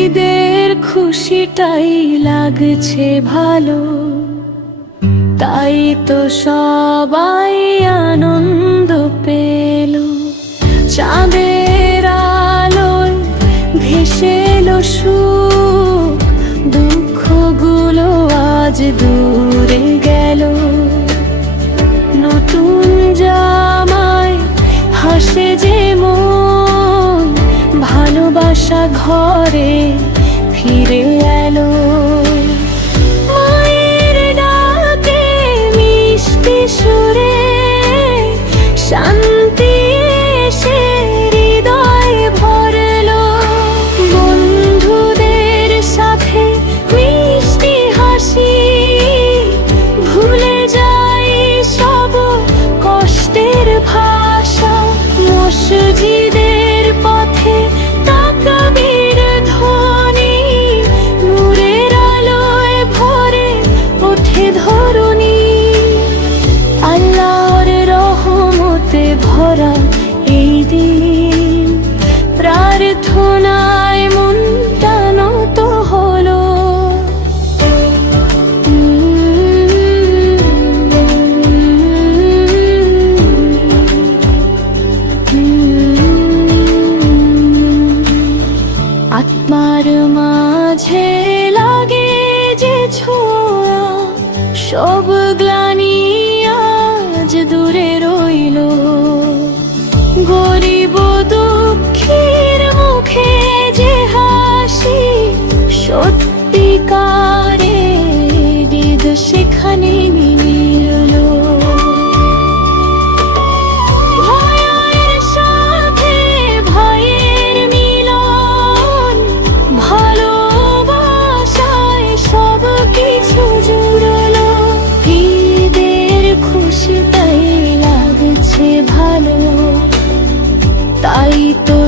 ঈদের খুশিটাই লাগছে ভালো, তাই তো সবাই আনন্দ পেল। চাঁদের আলোয় ভেসে এলো সুখ, দুঃখগুলো আজ দূরে গেল। নতুন জামায় হাসে যে মন, ভালোবাসা ঘরে ফিরে এলো। মায়ের ডাকে মিষ্টি সুরে শান্তি এসে হৃদয় ভরলো। বন্ধুদের সাথে মিষ্টি হাসি, ভুলে যাই সব কষ্টের ভাষা। মসজিদের পথে তাকবীর ধ্বনি, নূরের আলোয় ভরে ওঠে ধরণী। আল্লাহর রহমতে ভরা এই দিন, প্রার্থনায় মনটা নত হলো। আত্মার মাঝে লাগে যে ছোঁয়া, সব গ্লানি আজ দূরে রইল। গরিব দুঃখীর মুখে যে হাসি, সত্যিকারে ঈদ সেখানে মিলল। ভয়ের সাথে ভয়ের মিলন, ভালোবাসায় সব কিছু জুড়লো। ঈদের খুশিটাই লাগছে ভালো, তাই তো